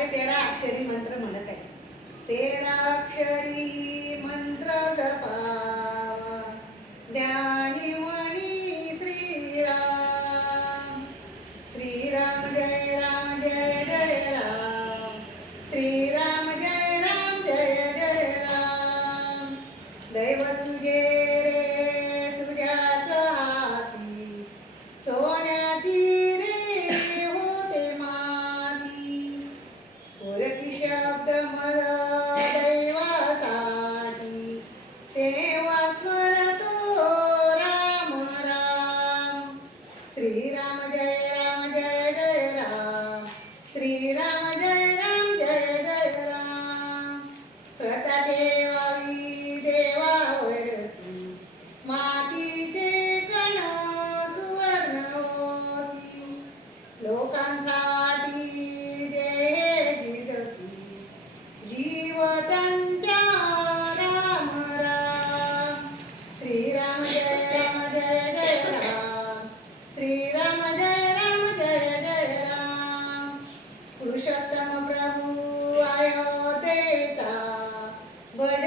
मागे 13 अक्षरी मंत्र म्हणत आहे. 13 अक्षरी मंत्र जपावा ज्ञानी म्हणी श्रीराम. श्रीराम जय राम जय जय राम. श्रीराम जय राम जय जय राम. दैव तुझे रे तुझ्याच हाती सोन्याची रे होते माती. पुरती शब्द मग दैवासाठी तेव्हा स्मरतो राम राम. श्रीराम जय राम जय जय राम. श्रीराम जय राम जय जय राम. स्वतः ठेवावी देवावरती मातीचे कण सुवर्ण होती. लोकांसाठी देही जगती जीव त्यांच्या राम राम. श्रीराम जय राम जय जय राम. श्रीराम जय राम जय जय राम. पुरुषोत्तम प्रभू अयोध्येचा भज